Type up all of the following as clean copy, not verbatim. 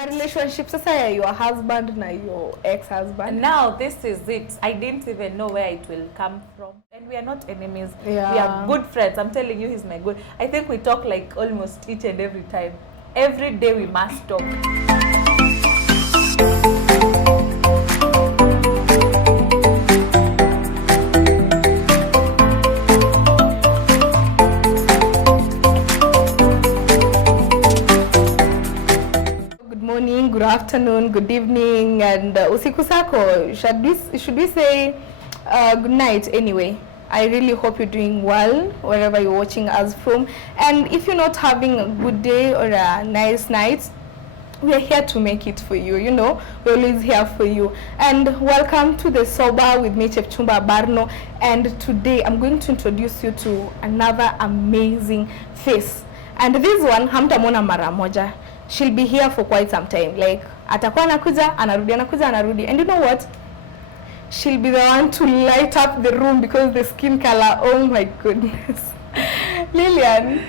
Na relationship sasa ya your husband na your ex-husband. And now this is it. I didn't even know where it will come from. And we are not enemies. Yeah. We are good friends. I'm telling you, he's my good. I think we talk like almost each and every time. Every day we must talk. Good afternoon, good evening, and usiku sako. Should we say good night anyway? I really hope you're doing well wherever you're watching us from. And if you're not having a good day or a nice night, we are here to make it for you. You know, we're always here for you. And welcome to the Soba with me, Chepchumba Barno. And today I'm going to introduce you to another amazing face. And this one, hamtamona mara moja. She'll be here for quite some time. Like, atakuwa anakuja, anarudi. And you know what? She'll be the one to light up the room because the skin color, oh my goodness. Lilian,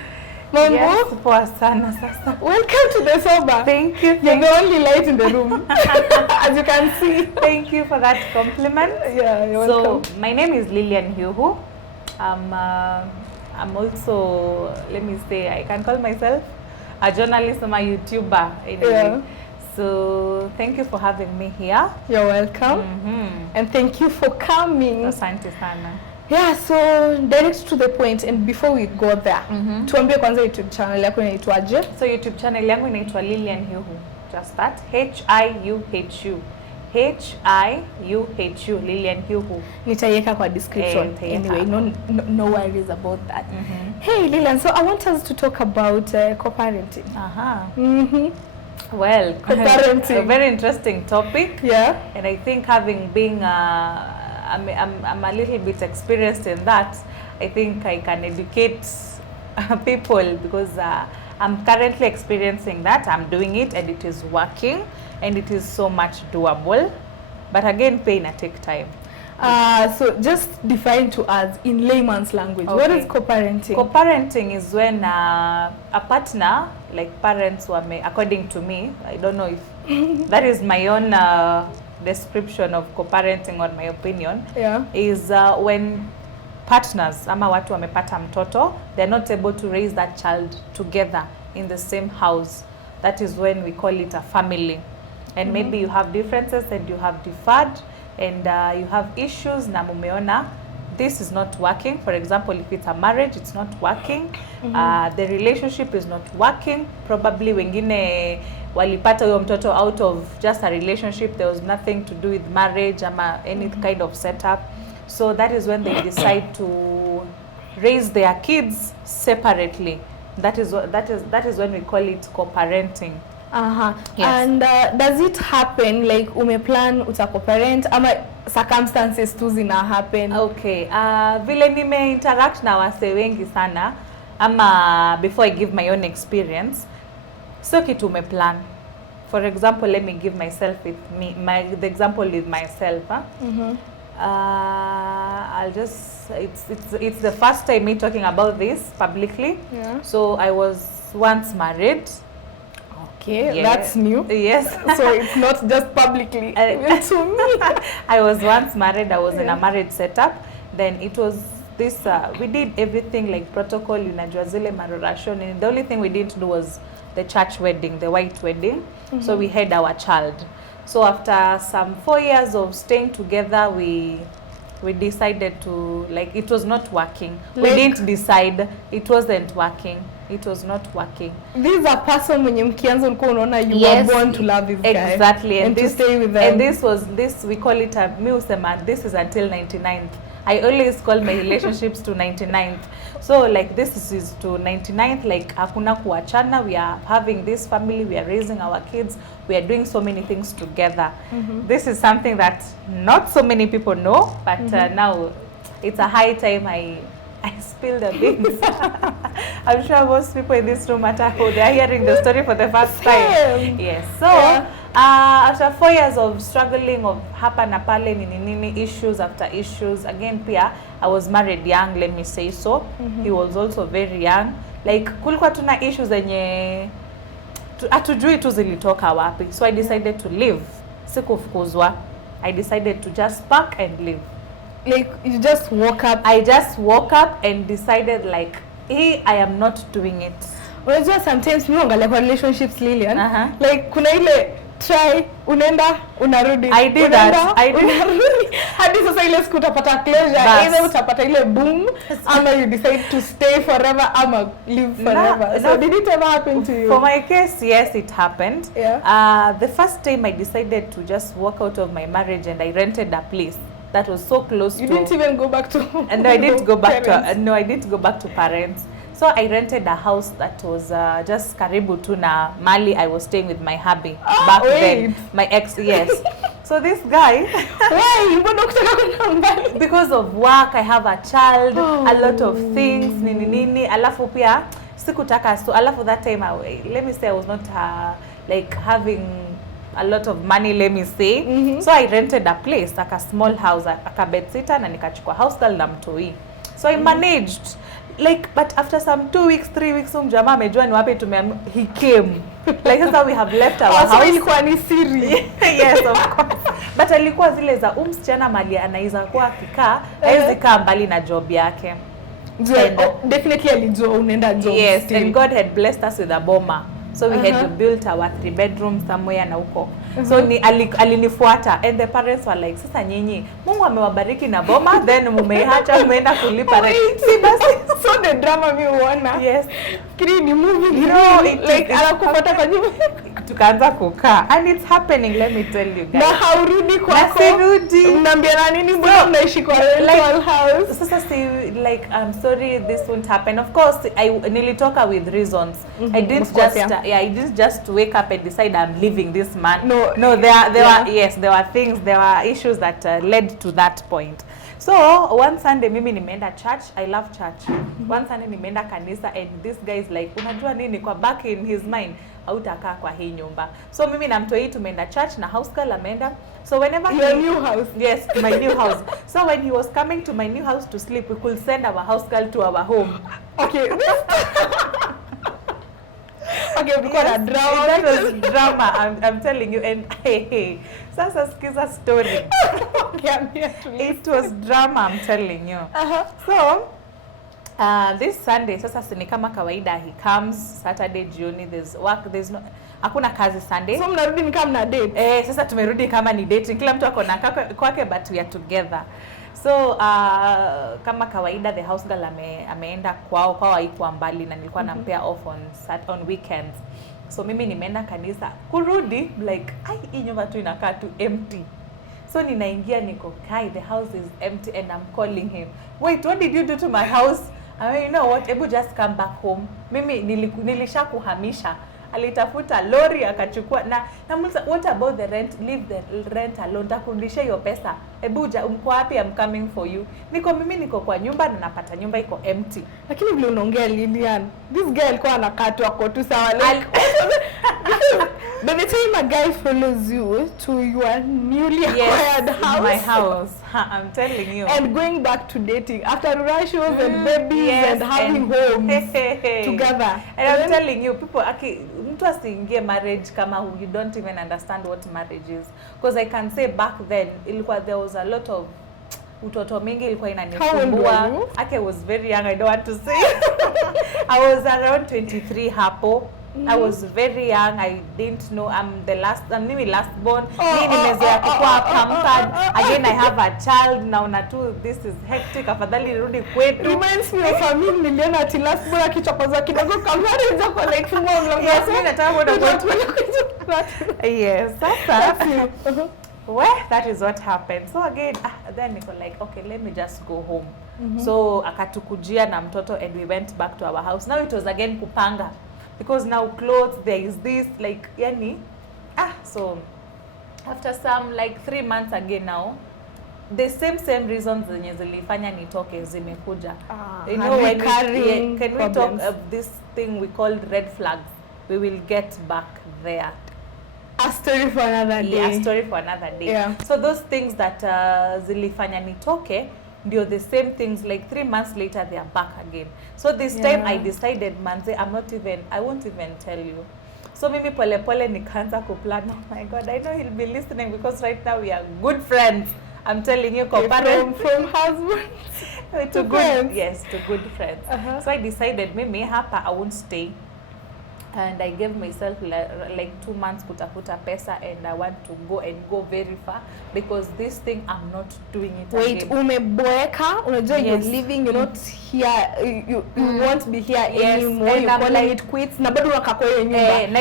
Mambo? Yes, poa sana sasa. Welcome to the Soba. Thank you. You're the only light in the room, as you can see. Thank you for that compliment. Yeah, you're welcome. So, my name is Lilian Huhu. I'm also, let me say, I can call myself a journalist, I'm a YouTuber anyway. Yeah. So thank you for having me here. You're welcome. And thank you for coming. Asante sana. Yeah, so direct to the point, and before we go there, tuambie kwanza YouTube channel yako inaitwaje? So YouTube channel yangu inaitwa Lilian Huhu. Just that, H-I-U-H-U. H-I-U-H-U, Lilian Huhu. Nitaiweka kwa description. Anyway, no worries about that. Hey Lilian, so I want us to talk about co-parenting. Well, co-parenting. A very interesting topic. Yeah. And I think I'm a little bit experienced in that. I think I can educate people because I'm currently experiencing that. I'm doing it and it is working and it is so much doable. But again, pain take time. So just define to us in layman's language. Okay. What is co-parenting? Co-parenting is when a partner, like parents were according to me, I don't know if that is my own description of co-parenting or my opinion, is when partners, ama watu wamepata mtoto, they're not able to raise that child together in the same house. That is when we call it a family. And maybe you have differences and you have differed and you have issues na mumeona this is not working. For example, if it's a marriage, it's not working. The relationship is not working. Probably wengine walipata huyo mtoto out of just a relationship. There was nothing to do with marriage ama any kind of setup. So that is when they decide to raise their kids separately. That is when we call it co-parenting. Yes. And does it happen like umeplan uta-co-parent ama circumstances tu zina happen? Okay. Vile nime interact na wase wengi sana ama before I give my own experience, so kitu umeplan. For example, let me give myself with me the example with myself. I'll just it's the first time me talking about this publicly. Yeah. So I was once married. Okay, yeah. That's new. Yes. So it's not just publicly. To me. I was once married. I was in a marriage setup. Then it was this, we did everything like protocol, unajua zile marorashon. And the only thing we didn't do was the church wedding, the white wedding. So we had our child. So after some 4 years of staying together, we decided to, like, it was not working. Like, we didn't decide, it wasn't working. It was not working. This is a person when you mkianza ulikuwa unaona you were born to love this guy. Exactly. And to stay with them. And this we call it a musema. This is until 99th. I always call my relationships to 99th. So like this is to 99th, like hakuna kuachana. We are having this family, we are raising our kids, we are doing so many things together. This is something that not so many people know, but now it's a high time I spill the beans. I'm sure most people in this room are hearing the story for the first time. Yes. So after 4 years of struggling, of hapa na pale nini issues after issues, again pia I was married young, let me say so. He was also very young. Like kulikuwa tuna issues zenye hatujui tu zilitoka wapi. So I decided to leave. Sikufukuzwa. I decided to just pack and leave. Like you just woke up? I just woke up and decided like, hey, I am not doing it. Unajua sometimes mimi naangalia kwa relationships Lilian, like kuna ile try unaenda unarudi. I did that. I did. Hadi sasa ile siku utapata closure, either utapata ile boom ama you decide to stay forever ama live forever. So did it ever happen to you? For my case, yes, it happened. Yeah. The first time I decided to just walk out of my marriage and I rented a place that was so close you didn't even go back to and I didn't go back to no, I didn't go back to parents. So I rented a house that was just karibu tu na mali I was staying with my hubby back then. My ex, yes. So this guy, why? Because of work, I have a child, a lot of things, nini. Alafu pia sikutaka, so alafu that time let me say I was not like having a lot of money, let me say. So I rented a place, like a small house, aka bedsitter na nikachukua house girl na mtoi. So I managed. Like, but after some 2 weeks, 3 weeks, jamaa amejua ni wapi he came. Like that's how we have left our house. So ilikuwa ni siri. Yes, of course. But alikuwa zile za msichana mali anaiza kuwa akikaa, haiwezi kaa mbali na job yake. Definitely alijua unaenda job. Yes, still. and God had blessed us with a boma. So we had built our 3 bedrooms somewhere na huko. So alinifuata and the parents were like, sasa nyinyi Mungu amewabariki na boma then mumeacha umeenda kulipa rent. See, that's so the drama mi uona. Yes. Kiri ni movie. No, like anakufuata kwa nyumba. Tukaanza kukaa and it's happening, let me tell you guys. Na haurudi kwako. Nasirudi. Mnaambia na nini mbona mnaishi kwa rental house? Sasa like I'm sorry this won't happen. Of course nilitoka with reasons. I didn't just I didn't just wake up and decide I'm leaving this man. No, there were things, there were issues that led to that point. So one Sunday mimi nimeenda church. I love church. One Sunday nimeenda kanisa and this guy is like, unajua nini, kwa back in his mind hautakaa kwa hii nyumba. So mimi na mtoi tumeenda church na house girl ameenda. So whenever your new house. Yes, my new house. So when he was coming to my new house to sleep, we could send our house girl to our home. Okay. Okay, because yes, drama. That was drama. I'm telling you. And hey, sasa skiza story. It was drama, I'm telling you. So this Sunday, sasa ni kama kawaida, he comes Saturday jioni, there's work, there's no, hakuna kazi Sunday. So mnarudi ni kama na date. Sasa tumerudi kama ni dating. Kila mtu ako na kwake but we are together. So kama kawaida the house girl ameenda kwao haikuwa mbali na nilikuwa nampea off on weekends. So mimi nimeenda kanisa, kurudi like hii nyumba tu inakaa tu empty. So ninaingia niko kai, the house is empty and I'm calling him. Wait, what did you do to my house? I mean, you know what, ebu just come back home. Mimi nilisha kuhamisha. Alitafuta lori akachukua na what about the rent? Leave the rent alone. Takurudisha hiyo pesa. Ebuja mko wapi? I'm coming for you. Mimi niko kwa nyumba na napata nyumba iko empty. Lakini vile unaongea Lilian, this guy alikuwa anakaa tu ako tu sawa like by the time a guy follows you to your newly acquired house. My house. I'm telling you. And going back to dating after rushes and babies and having homes together. And I'm telling you, people mtu asiingie marriage kama you don't even understand what marriage is, because I can say back then ilikuwa there was a lot of utoto mingi ilikuwa inanisumbua. I was very young, I don't want to say. I was around 23 hapo. I was very young. I didn't know I'm last born. Mimi nimezea kukua pampered. Again I have a child now na tu, this is hectic. Afadhali nirudi kwetu. Reminds me of a meme niliona ati last born akichokoza kidogo kama ndio kwa like mom. Yes, mimi nataka kwenda kwetu. Yes, sasa. Well, that is what happened. So again, then Nico like, okay, let me just go home. So akatukujia na mtoto and we went back to our house. Now it was again kupanga. Because now clothes, there is this, like, yani, so after some, like 3 months again now, the same reasons zenye zilifanya nitoke zimekuja. You know, when can we talk of this thing we call red flags? We will get back there. A story for another day. Yeah, a story for another day. Yeah. So those things that zilifanya nitoke, ndio the same things, like 3 months later they are back again. So this time I decided, manze, I won't even tell you. So mimi pole nikaanza kuplan. Oh my God, I know he'll be listening because right now we are good friends. I'm telling you, from husband to good friends. Yes, to good friends. So I decided mimi hapa I won't stay. And I gave myself like 2 months kutafuta pesa, and I want to go very far because this thing I'm not doing it Wait, again. umeboeka, unajua you're leaving, you're not here, you won't be here anymore, you're calling like, it quits, na bado unakakwa hiyo nyumba. Na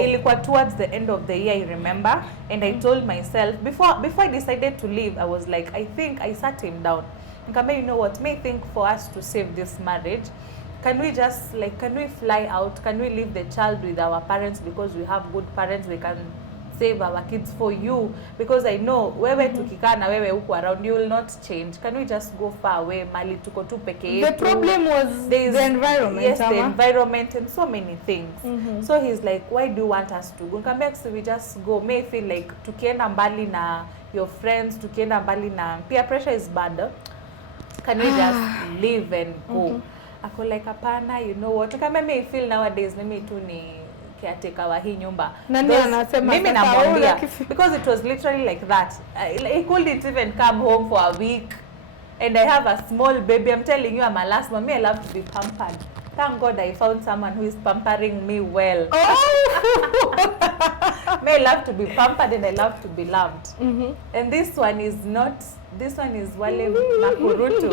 ilikuwa towards the end of the year, I remember, and I told myself, before I decided to leave, I was like, I think I sat him down. Nikamwambia, you know what, may think for us to save this marriage, can we just can we fly out? Can we leave the child with our parents because we have good parents? We can save our kids for you because I know wewe tukikaa na wewe huko around you will not change. Can we just go far away, mali tuko tu peke yetu? The problem was the environment. Yes, the environment and so many things. So he's like, why do you want us to go? Come back, so we just go. May feel like tukienda mbali na your friends, tukienda mbali na peer pressure is bad. Can we just leave and go? Ako like, hapana, you know what? Kama me feel nowadays mimi tu ni caretaker wa hii nyumba. Nani anasema mimi namwambia because it was literally like that. I couldn't even come home for a week and I have a small baby. I'm telling you, I'm a last mom. I love to be pampered. Thank God I found someone who is pampering me well. May I love to be pampered and I love to be loved. And this one is wale makurutu.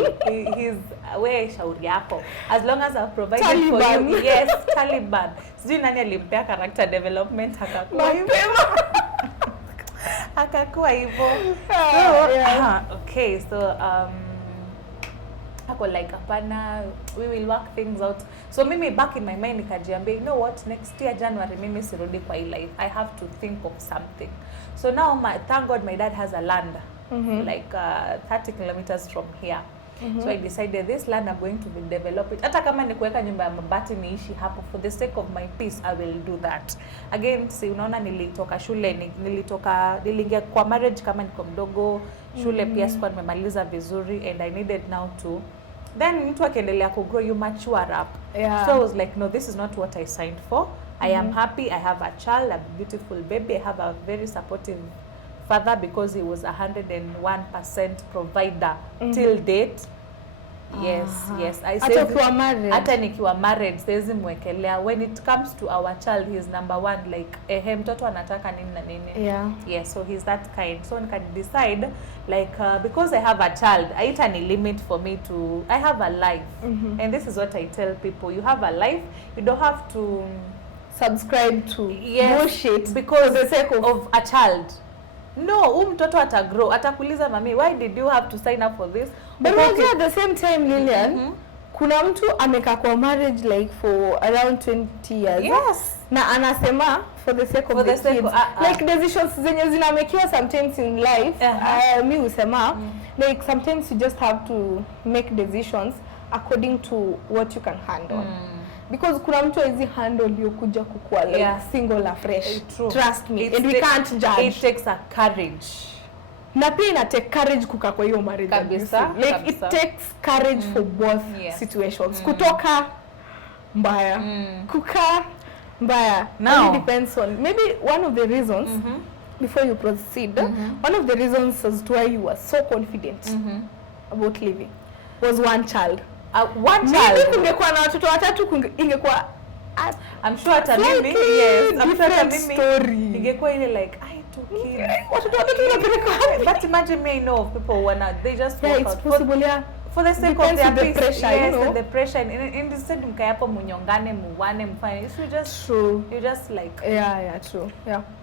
He's we shauri yako. As long as I've provided Taliban. for you. Yes, Taliban. Sijui nani alimpea character development akakuwa hivyo. Akakuwa hivyo. Okay, so ako like hapana, we will work things out. So mimi back in my mind nikajiambia, you know what, next year January mimi sirudi kwa hii life. I have to think of something. So now thank God my dad has a land like 30 kilometers from here. So I decided this land I'm going to develop it. Hata kama ni kuweka nyumba ya mabati niishi hapo, for the sake of my peace I will do that. Again, si unaona nilitoka shule, niliingia kwa marriage kama niko mdogo, shule pia sikuwa nimemaliza vizuri, and I needed now to then mtu akiendelea ku grow, you mature up. So I was like, no, this is not what I signed for. I am happy, I have a child, a beautiful baby, I have a very supportive father because he was 101% provider till date. Yes, I say hata nikiwa married siwezi mwekelea. When it comes to our child, he's number one, like mtoto anataka nini na nini. Yes, so he's that kind. So I can decide like because I have a child, haitani limit for me to, I have a life. And this is what I tell people, you have a life, you don't have to subscribe to bullshit because for the sake of a child. No, mtoto atagrow, atakuuliza mami, why did you have to sign up for this? But also at the same time, Lilian, kuna mtu amekaa kwa marriage like for around 20 years. Yes. Na anasema for the sake of the kids. Like decisions zenye zinamekiwa sometimes in life, mi husema, like sometimes you just have to make decisions according to what you can handle. Because kuna mtu hizi handle you kuja kukua like single afresh. Trust me. And we can't judge. It takes a courage. Na pia ina take courage kukaa kwa hiyo marriage. Kabisa. Like it takes courage for both situations. Kutoka mbaya. Kukaa mbaya. Now, it depends on maybe one of the reasons before you proceed, one of the reasons as to why you were so confident about leaving was one child. One child. Maybe kungekuwa na watoto watatu ingekuwa I'm sure hata mimi, yes, I'm sure hata mimi story. Ingekuwa ile like I took kids. Watoto watatu wanapeleka. But imagine me know of people who they just walk it's out. Possible, for the sake of their peace. Pressure, yes, you know? and the pressure, and instead mkae hapo munyongane muwane mfanye, you just true. You just like true.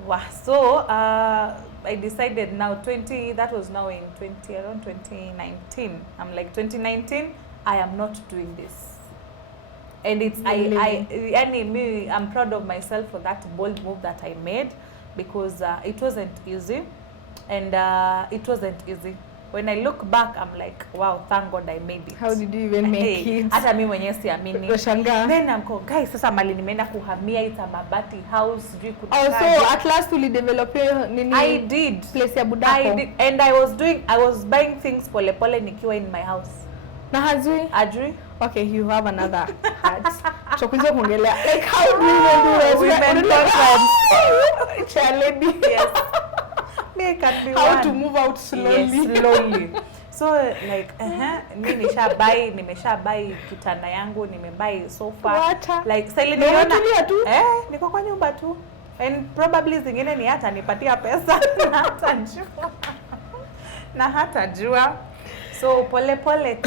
Wow. So I decided now that was now in around 2019. I'm like 2019 I am not doing this. And it's I'm proud of myself for that bold move that I made because it wasn't easy, and it wasn't easy. When I look back, I'm like, wow, thank God I made it. How did you even make it? Hata mimi mwenyewe siamini. Then I'm going, guys, sasa mali nimeenda kuhamia ita mabati house, sijui kutoka. So at last we develop nini? I did. Place ya budako. I did, and I was buying things pole nikiwa in my house. Na hajui? Ajui. Okay, you have another hat. Chokuja kuongelea. Like how do women do that? Women conference. Lady. Yes. Me I can be how one. to move out slowly. Yes, slowly. So like mi nimesha buy kitanda yangu, nimebuy sofa. Wacha. Like sasa ile niona niko kwa nyumba tu. And probably zingine ni hata nipatia pesa na hata jua. So pole pole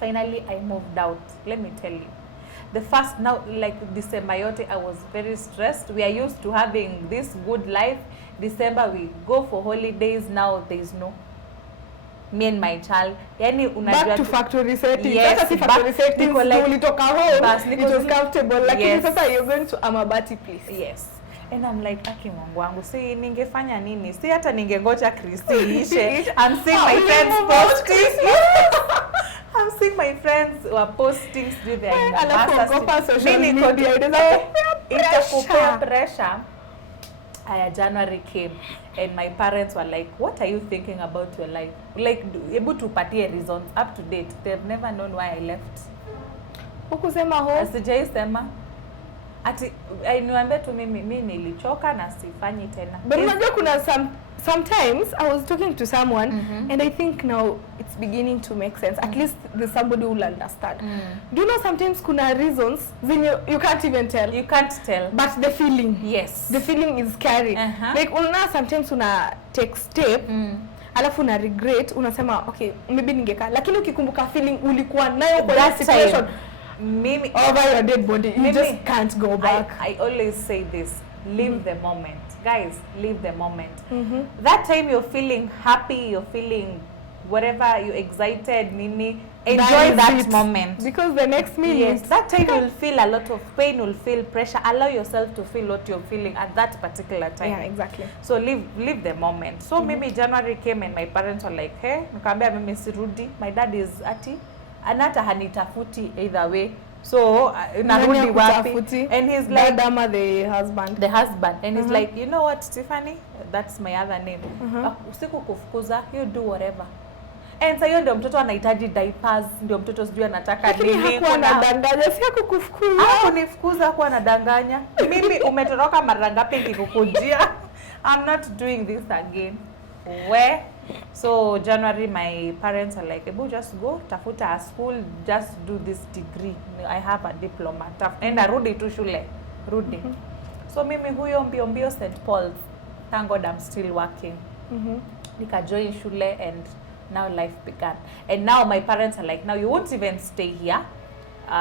finally I moved out. Let me tell you. The first, now like December yote I was very stressed. We are used to having this good life. December we go for holidays, now there is no me and my child. Yani unajua back to factory settings. Yes, sasa si factory settings like, ulitoka home. Bas, it was comfortable. Lakini yes. Sasa you're going to Amabati place. Yes. And I'm like, aki Mungu wangu, si ningefanya nini? Si hata ningengoja Kristi ishe. I'm seeing my friends posting. I'm seeing my friends who are posting through their itakupea pressure. January came and my parents were like, what are you thinking about your life? Like, able to party reasons up to date. They've never known why I left. Hukusema ho? Sijai sema. Ati niwaambia tu mimi nilichoka na sifanyi tena. But unajua kuna sometimes I was talking to someone and I think now it's beginning to make sense. At least there's somebody who will understand. Do you know sometimes kuna reasons you can't even tell. You can't tell. But the feeling. Yes. The feeling is scary. Like sometimes una take step alafu una regret, unasema okay maybe ningekaa, lakini ukikumbuka feeling ulikuwa nayo kwa situation mimi over your dead body, you just can't go back. I always say this, live the moment. Guys, live the moment. That time you're feeling happy, you're feeling whatever, you're excited, nini, enjoy that moment. Because the next minute, yes, that time you'll feel a lot of pain, you'll feel pressure. Allow yourself to feel what you're feeling at that particular time. Yeah, exactly. So live the moment. So maybe January came and my parents were like, hey, nikamwambia mimi sirudi. My dad is anata hanitafuti either way. So narudi wapi? And he's like the husband. And he's like, you know what, Tiffany, that's my other name. Usiku kufukuza, you do whatever. And sasa hiyo ndio mtoto anahitaji diapers, ndio mtoto sijui anataka nini. Hakuwa anadanganya, si kukufukuza. Kunifukuza kwa anadanganya. Mimi umetoroka mara ngapi nikikukujia? I'm not doing this again. Where? So January my parents are like, Ebu just go, tafuta a school, just do this degree. I have a diploma. Enda rudi tu shule. Rudi. So mimi huyo mbio St. Paul's. Thank God I'm still working. Nika join shule and now life began. And now my parents are like, now you won't even stay here.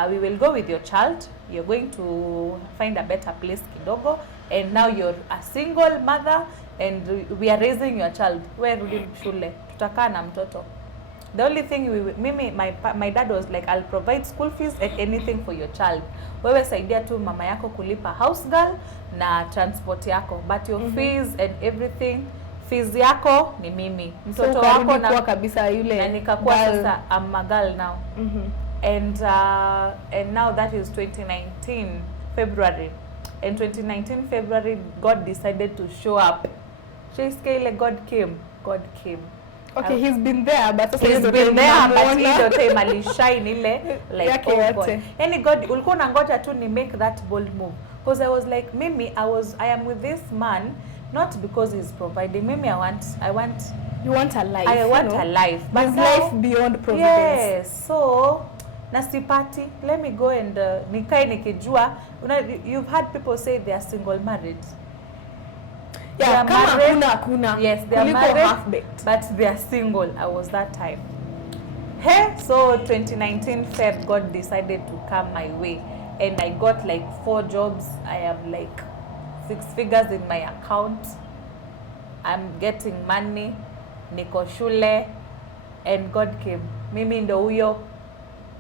We will go with your child. You're going to find a better place kidogo. And now you're a single mother and we are raising your child. We're rudi shule. Tutakaa na mtoto. The only thing my dad was like, I'll provide school fees and anything for your child. Wewe saidia tu mama yako kulipa house girl na transport yako. But your fees and everything, fees yako ni mimi. Mtoto wako na kabisa yule. Na nikakuwa sasa I'm a girl now. And now that is 2019 February. In 2019 February, God decided to show up. God came. Okay, he's been there, but he's been there, but hiyo time alishine ile like oh God. Yani God, ulikuwa unangoja tu ni make that bold move. Because I was like, Mimi, I am with this man not because he's providing. Mimi, I want. You want a life. I want a life. But life beyond providence. Yes. So nasipati, let me go and nikae nikijua. You've had people say they are single married. Yeah, they are married. Kuna. Yes, they are married, but they are single. I was that time. Hey, so 2019 Feb, God decided to come my way. And I got like 4 jobs. I have like 6 figures in my account. I'm getting money. Niko shule. And God came. Mimi ndo huyo.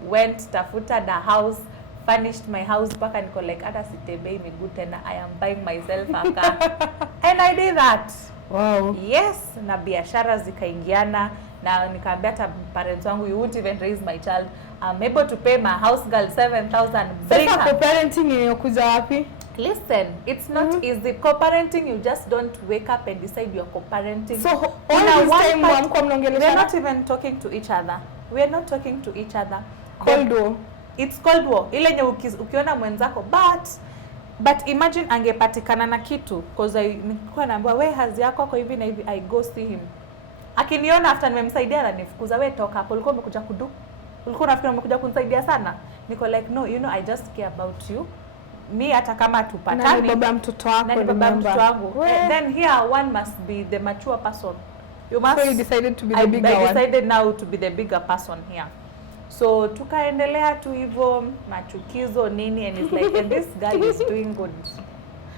Went tafuta the house. Furnished my house mpaka niko like hata sitembei miguu tena. I am buying myself a car. And I did that. Wow. Yes, na biashara zikaingiana na nikaambia hata parents wangu, you won't even raise my child. I'm able to pay my house girl 7,000. Sasa co-parenting inakuja wapi? Listen, it's not easy. Co-parenting, you just don't wake up and decide you're co-parenting. So all this time we're not even talking to each other. We are not talking to each other. Cold door. it's Cold War. Ile nye ukiona mwenzako, but imagine angepatikana na kitu, because nilikuwa naambiwa we hazi yako kwa hivi na hivi, I go see him. Akiniona after nimemsaidia na nifukuza, we toka hapo, ulikuwa umekuja kudu? Ulikuwa unafikiri umekuja kunisaidia sana? Niko like no, you know, I just care about you. Me hata kama tupatani. Na baba mtoto wako. Na baba mtoto wangu. Then here one must be the mature person. You must. So you decided to be the bigger one. I decided now to be the bigger person here. So tukaendelea tu hivyo machukizo nini, and he's like, and this girl is doing good.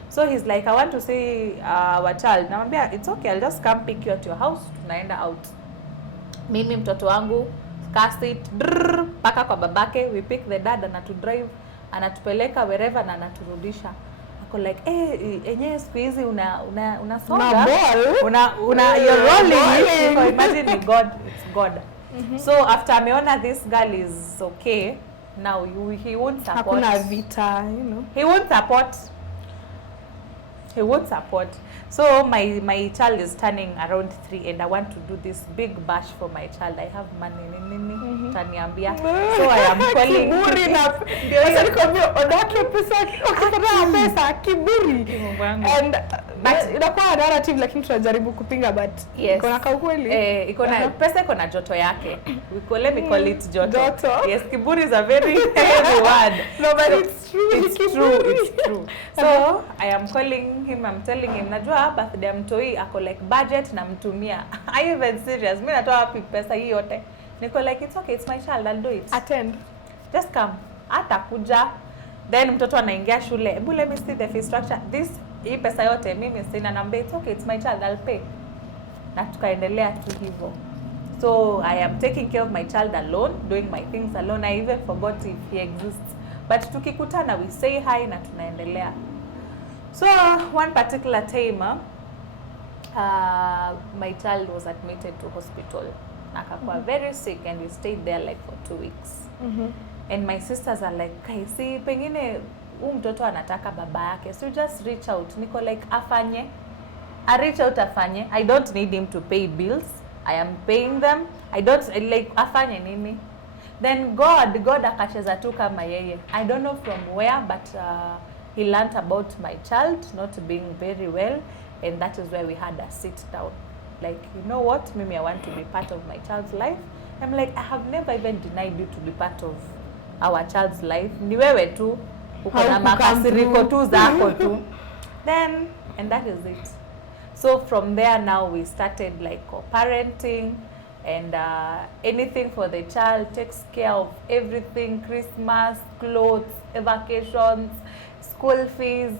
So he's like, I want to see our child. Namwambia it's okay, I'll just come pick you at your house. Tunaenda out. Mimi mtoto wangu car seat paka kwa babake, we pick the dad and to drive, anatupeleka wherever na anaturudisha. Ako like enyewe siku hizi unasonga you're rolling. So imagine it's God. So after ameona this girl is okay, now he won't support. Hakuna vita, you know. He won't support. So my child is turning around 3 and I want to do this big bash for my child. I have money nini taniambia. So I am calling kiburi na ndio nikwambia odake pesa kiburi. And but inakuwa narrative lakini tunajaribu kupinga, but iko na ukweli. Iko na pesa, iko na joto yake. Let me call it joto. Yes, kiburi is a very heavy word. No, but it's true. It's true. So I am calling him, I'm telling him, najua birthday mtoi ako like budget na mtumia. Are you even serious? Mimi natoa wapi pesa hii yote? Niko like it's okay, it's my child, I'll do it. Attend. Just come. Atakuja. Then mtoto anaingia shule. Ebu let me see the fee structure. Hii pesa yote mimi sina, naambia it's okay, it's my child, I'll pay. Na tukaendelea tu hivyo. So I am taking care of my child alone, doing my things alone. I even forgot if he exists. But tukikutana we say hi na tunaendelea. So one particular time my child was admitted to hospital. Akakuwa very sick and we stayed there like for 2 weeks. And my sisters are like, kaisi pengine mtoto anataka baba yake, so just reach out. Niko like afanye. I reach out afanye. I don't need him to pay bills. I am paying them. I don't like afanye nini. Then God akacheza tu kama yeye. I don't know from where, but he learned about my child not being very well, and that is where we had a sit down. Like, you know what, Mimi, I want to be part of my child's life. I'm like, I have never even denied you to be part of our child's life. Ni wewe tu, uko na makasiriko tu zako tu. Then, and that is it. So from there now we started like co-parenting, and anything for the child, takes care of everything, Christmas, clothes, vacations, school fees,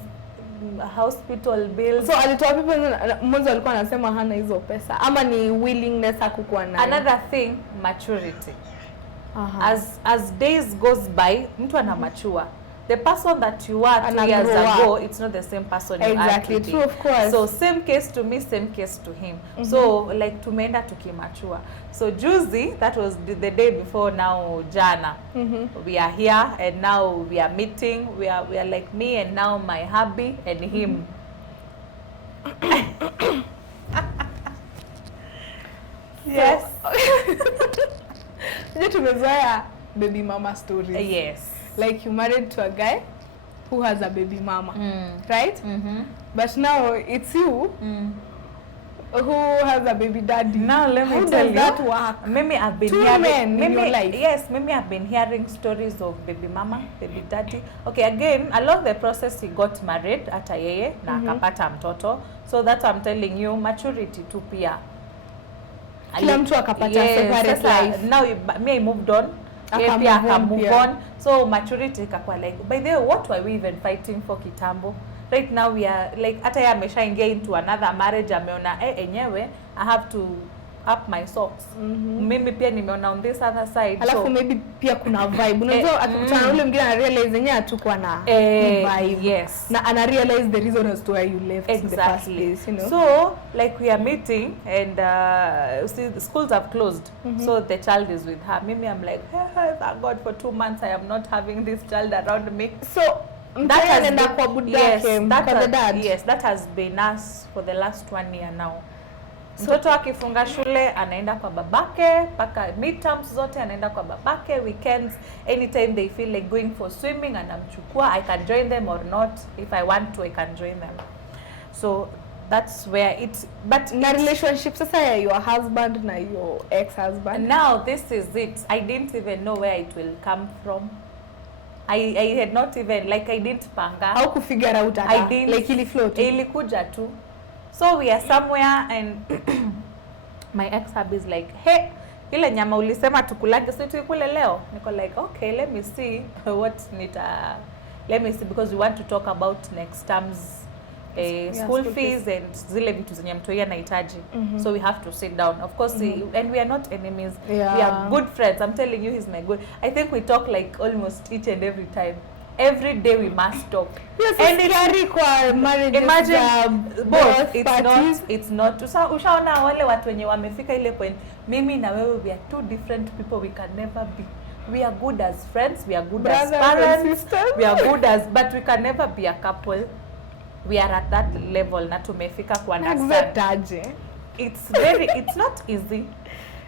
hospital bills. So alitoa people mwanzo alikuwa anasema hana hizo pesa ama ni willingness hakukuwa nayo? Another thing, maturity. As days goes by, mtu ana mature. The person that you were 2 years ago, it's not the same person you are today. Exactly, true, of course. So same case to me, same case to him. So like tumeenda tukimature. So juzi, that was the day before now jana. We are here and now we are meeting. We are like me and now my hubby and him. Yes. Nje tumezoea baby mama stories. Yes. Like you married to a guy who has a baby mama, right? But now it's you who has a baby daddy. Now let me How tell does you. that work? Maybe I've been Two hearing, men in your life. Yes, maybe I've been hearing stories of baby mama, baby daddy. Okay, again, along the process he got married ata yeye na akapata mtoto. So that's what I'm telling you, maturity tu pia. Kila mtu akapata separate life. Now me I moved on. Aka move on. So maturity ikakuwa like, by the way, what were we even fighting for kitambo? Right now we are like, hata ya ameshaingia into another marriage, ameona enyewe I have to up my socks. Mimi pia nimeona on this other side. Alafu so, maybe pia kuna vibe. Unajua akikutana na ule mwingine ana realize yenyewe hatakuwa na vibe. Yes. Na ana realize the reason as to why you left in the first place, you know. So like we are meeting and see the schools have closed. So the child is with her. Mimi I'm like, hey, thank God for 2 months I am not having this child around me. So that has been kwa budake, yes, that has been us for the last 1 year now. Mtoto akifunga shule anaenda kwa babake, paka midterms zote anaenda kwa babake, weekends anytime they feel like going for swimming anamchukua. I can join them or not. If I want to, I can join them. So that's where it's, but na relationship sasa ya your husband na your ex-husband. Now this is it. I didn't even know where it will come from. I had not even, like, I didn't panga. How to figure out that? I didn't, like ili float. Ilikuja tu. So we are somewhere and my ex-hub is like, hey, ile nyama ulisema tukulage, so tuikule leo. Niko like, okay, let me see what let me see, because we want to talk about next term's school fees and zile vitu zenye mtu anahitaji. So we have to sit down. Of course, and we are not enemies. We are good friends. I'm telling you, he's my good. I think we talk like almost each and every time. Every day we must talk. Yes, and imagine both. It's not. Ushaona wale watu wenye wamefika ile point. Mimi na wewe, we are two different people. We can never be. We are good as friends. We are good as parents. We are good as, but we can never be a couple. We are at that level na tumefika ku understand. It's not easy.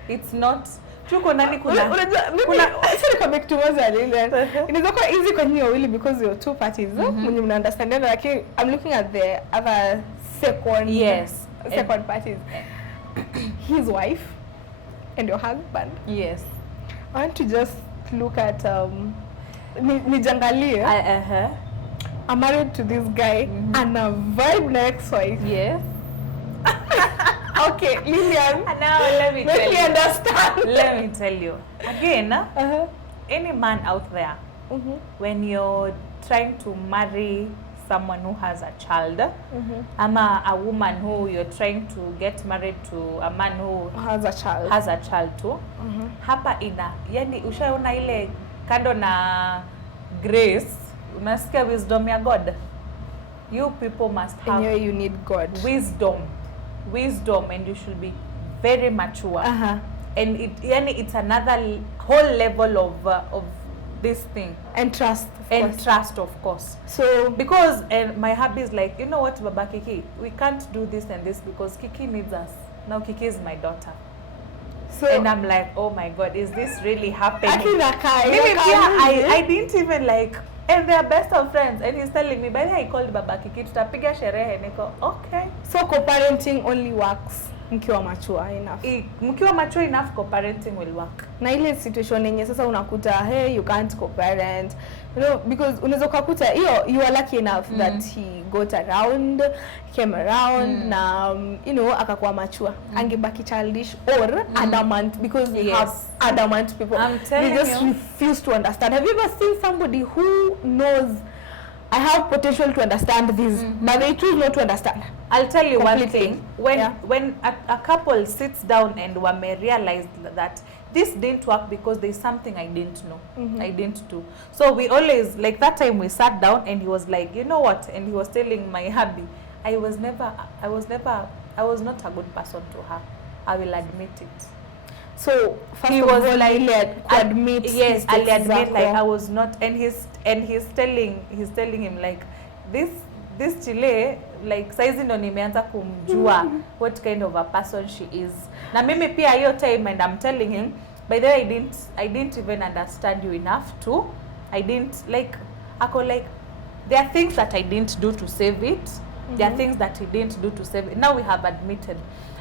It's not. Chuko nani kuna sasa kwa back to moza Lilian. Inaweza kuwa easy kwa nyinyi wawili because you're two parties. Mwenye mna understand, lakini I'm looking at the other second parties. His wife and your husband. Yes. I want to just look at nijangalie. I'm married to this guy and a vibe next wife. Yes. Okay, Lilian. Now let me tell you. Understand. Let me tell you. Again, any man out there, when you're trying to marry someone who has a child, ama a woman who you're trying to get married to a man who has a child too, hapa yani ushaona ile kando na grace, unasikia wisdom ya God. You people must have, and you need God. Wisdom, and you should be very mature. And it's another whole level of this thing. And trust, of course. So because my hubby is like, you know what, Baba Kiki, we can't do this and this because Kiki needs us. Now Kiki is my daughter. So, and I'm like, oh my God, is this really happening? I didn't even like, and they are best of friends, and he's telling me, by the way, I called Baba Kiki, tutapiga sherehe, niko, okay. So co-parenting only works mkiwa mature enough. Mkiwa mature enough, co-parenting will work. Na ile situation yenye sasa unakuta, hey, you can't co-parent, you know, because unaweza kukuta you are lucky enough that he came around na you know akakuwa mature. Angebaki childish or adamant, because we have adamant people. They just refuse to understand. Have you ever seen somebody who knows I have potential to understand this, but they choose not to understand? I'll tell you one thing. When a couple sits down and wame realize that this didn't work because there's something I didn't know, I didn't do. So we always, like that time we sat down and he was like, you know what? And he was telling my hubby, I was not a good person to her. I will admit it. So first he was like, admit. Yes, I'll admit like I was not, and he's telling him like this Chile, like saizi ndo nimeanza kumjua what kind of a person she is. Na mimi pia hiyo time, and I'm telling him, by the way, I didn't even understand you enough to, I didn't like, ako like, there are things that I didn't do to save it. There are things that he didn't do to save it. Now we have admitted.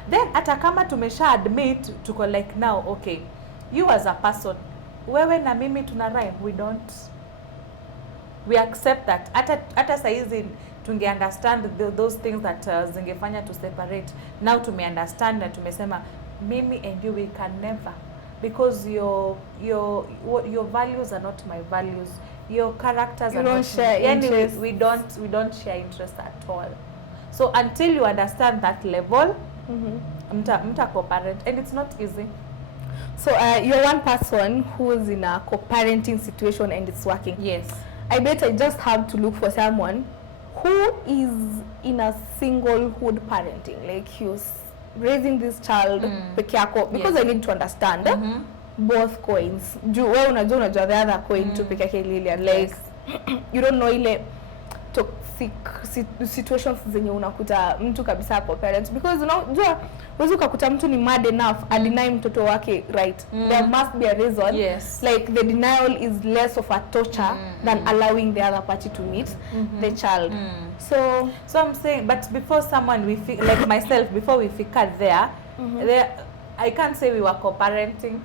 Then hata kama tumesha admit, tuko like now, okay, you as a person, wewe na mimi tuna rhyme, we accept that. Hata saizi tunge understand those things that zingefanya to separate. Now tume understand na tumesema mimi and you, we can never, because your values are not my values, your characters are not share interests. We don't share interests at all. So until you understand that level, mta co-parent, and it's not easy. So you're one person who's in a co-parenting situation and it's working. Yes. I bet I just have to look for someone who is in a singlehood parenting, like you're raising this child peke yako, because I need to understand both coins. Unajua the other coin tu peke yake Lilian, like you don't know ile toxic situations zenye unakuta mtu kabisa hapo parents, because unajua wewe ukakuta mtu ni mad enough deny mtoto wake right. There must be a reason. Yes. Like the denial is less of a torture than allowing the other party to meet the child. So I'm saying, but before someone like myself, before we fika there, I can't say we were co-parenting.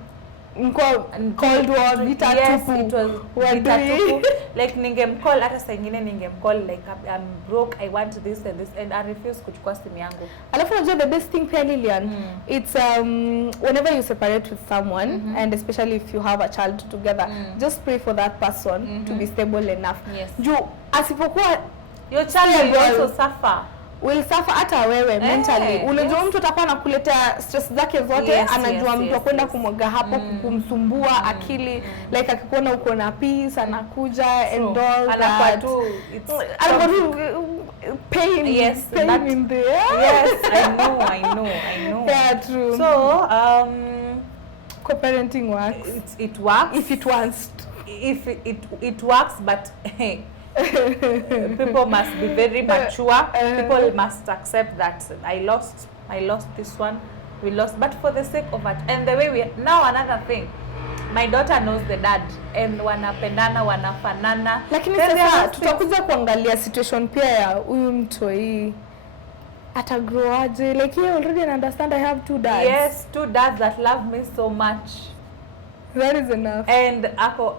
Cold war, vita tupu. Yes, it was vita tupu. Like ningemcall hata saa nyingine ningemcall like I'm broke, I want this and this, and I refuse kuchukua simu yangu. Alafu unajua the best thing pia Lilian, it's whenever you separate with someone and especially if you have a child together, just pray for that person to be stable enough. Yes. Juu asipokuwa your child will also suffer. Will suffer hata wewe mentally. Unajua mtu atakuwa anakuletea stress zake zote, anajua mtu akwenda kumwaga hapo kumsumbua akili, like akikuona uko na peace anakuja and all that. Anakuwa tu pain. Yes, pain in there. Yes, I know. Yeah, true. So, co-parenting works. It works. If it wants. If it works, but people must be very mature. People must accept that I lost this one, we lost, but for the sake of it. And the way now another thing, my daughter knows the dad and wanapendana, wanafanana. Lakini sasa tutakuja kuangalia situation pia ya huyu mtoi atagrow aje, like he already understand I have two dads. Yes, two dads that love me so much. That is enough. And ako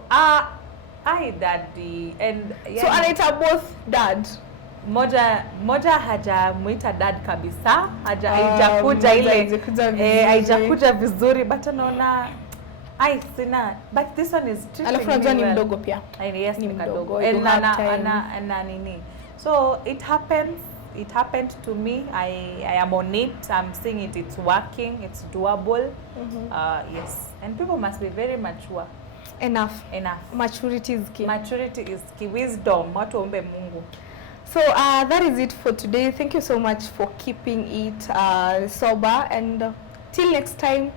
I daddy, and so anaita both dad. Moja hajamuita dad kabisa, haijakuja ile haijakuja vizuri, but anaona sina, but this one is treating me well. Alafu unajua ni mdogo pia. Yes, ni mdogo. And ana nini. So it happened to me. I am on it. I'm seeing it. It's working. It's doable. Yes. And people must be very mature. Enough. Maturity is key. Wisdom. Watu ombe Mungu. So that is it for today. Thank you so much for keeping it sober, and till next time,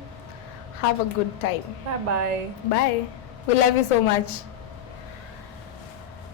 have a good time. Bye. Bye. We love you so much.